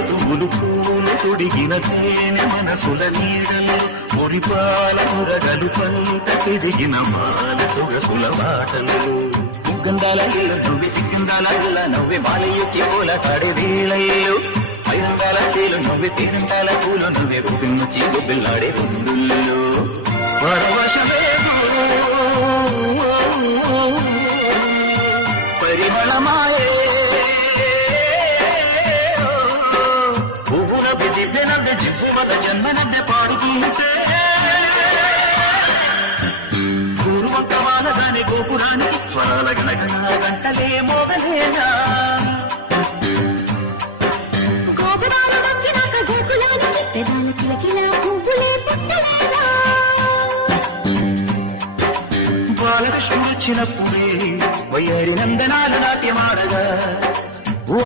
ఋతువులు పూలు తొడిగిన తేనె మనసుల నీడలు మురిపాల మురగలు పంట పెరిగిన మాల సొగసుల బాటలు గంధాల నువ్వే సిక్కిందాల నవ్వే బాల ఎక్కి పూల కాడే వేళయ్యో ఐరంగాల చేలు నువ్వే తీరంగాల పూలు నువ్వే గుబిల్చి గుబ్బిల్లాడే గుండుల్లో పరిమళమాయే జివ్వుమల జన్మనన్నే పాడుతుంటే పూర్వక వాలగానే గోపురానికి స్వరాల గణగణ గంటలే మోగలేనా గోపురాల వచ్చినాక గోకులానికి పెదాల కిలకిలా పువ్వులే పుట్టలేదా బాలకృష్ణ వచ్చినప్పుడే వయ్యారి నందనాలు నాట్యమాడగా